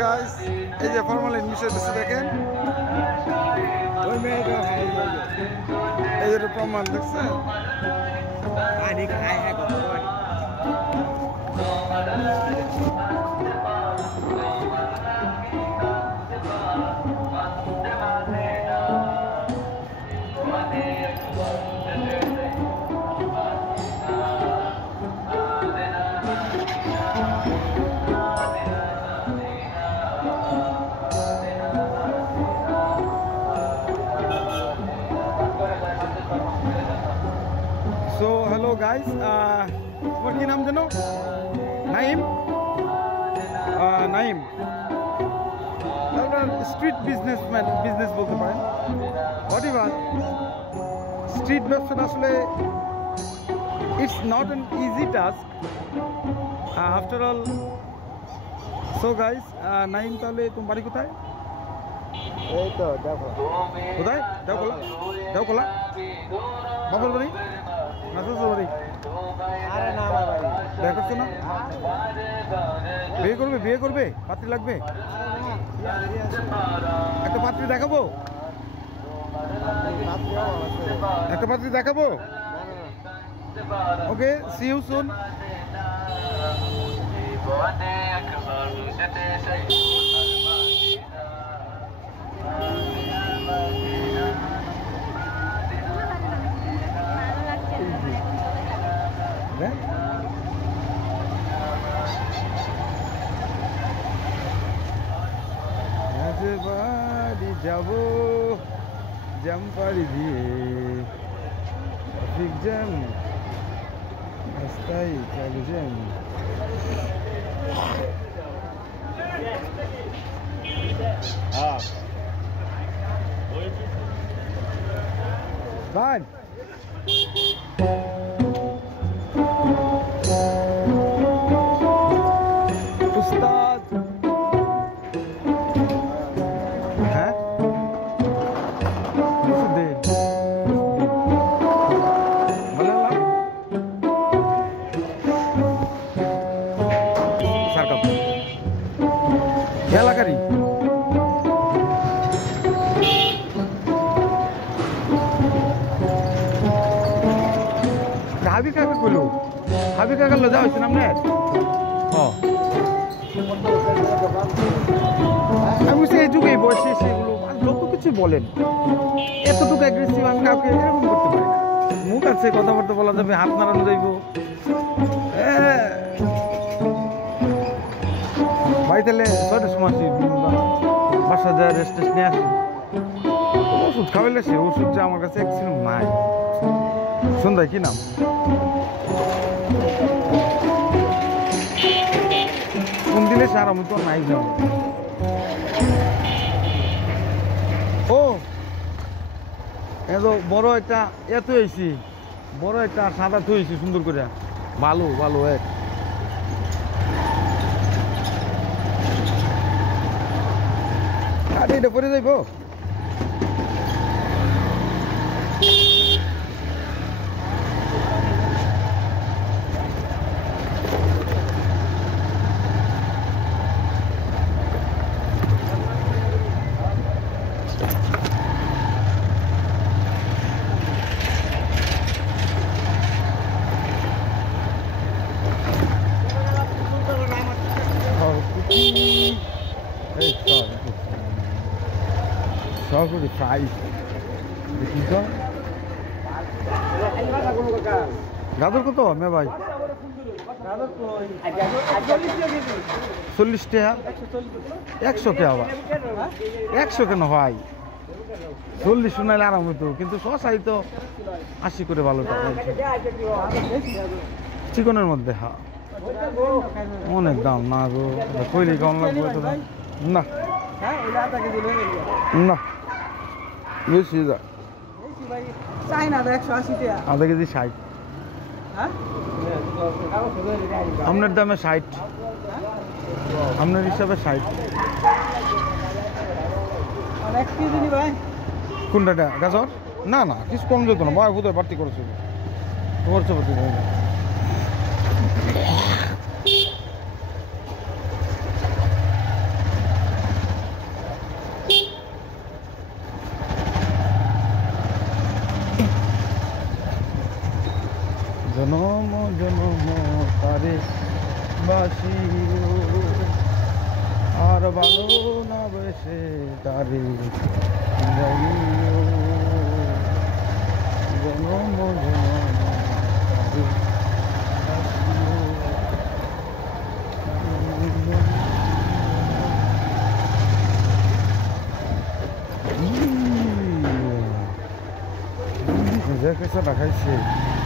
Guys এই যে formalin মিশাইতেছে দেখেন ওই মেয়েটা এই যে প্রমাণ দেখছেন পানি খায় হ্যাঁ So hello guys, তোমার কি নাম জানো? নাইম? নাইম স্ট্রিট বিজনেস বলতে পারেন। হোয়াট ইভার স্ট্রিট ব্যবসাটা আসলে it's not an easy task after all. So guys Naim তাহলে তোমার বাড়ি কোথায়? এই তো দেখো কোথায়? দেওকলা বাবার বাড়ি না শ্বশুর বাড়ি? আরে না আমার বাড়ি। দেখা করছো না? বিয়ে করবে পাত্রী লাগবে? একটা পাত্রী দেখাবো? একটা পাত্রী দেখাবো? ওকে, সি ইউ সুন। বাড়ি যাবো জামপাড়ি দিয়ে ট্রাফিক জ্যাম রাস্তায় চালু জ্যাম। ভাই উস্তাদ হ্যাঁ এলাকারই হাবি কাকা কইল হাবি কাকা লজা হয়েছে না আপনার? আমি সেই যুগেই বসে সেগুলো যত কিছু বলেন এতটুকু অ্যাগ্রেসিভ আমি কাউকে এরকম করতে পারি না। মুখ আছে কথাবার্তা বলা যাবে, হাত নাড়ানো যাইব। ভাই তাহলে 6টার সময় আসি, বাসা যায় রেস্ট নিয়ে আসি। ওষুধ খাওয়াইলে সে ওষুধ যে আমার কাছে একদম নাই। সন্ধ্যায় কি নাম? কোন দিলে সার আমি তো নাই যাবো। ও এত বড় একটা এত হয়েছি, বড় একটা সাদা থইছি সুন্দর করে, ভালো ভালো এক আরে এটা পরে যাইব। সবগুলি প্রাইস দেখি তো। গাজর কত মে ভাই? 40 টাকা 100 টাকা আবার 100 কেন হয়? 40 শোনাইলে আরাম হতো, কিন্তু শশাই তো 80 করে ভালো টাকা চিকনের মধ্যে। হ্যাঁ অনেক দাম না গো, কইলে কেমন লাগবে না? না বেশি যা আধা কেজি 60, আপনার দামে 60, আপনার হিসাবে 60। কোনটা গাজর? না না কিছু কম যেত না, ভয় বোধহয় বাড়তি করেছে ভালোবাসিও আর ভালো না বেসে তারে যাইও জনম জনম তারে ভালোবাসিও। कैसा रखा है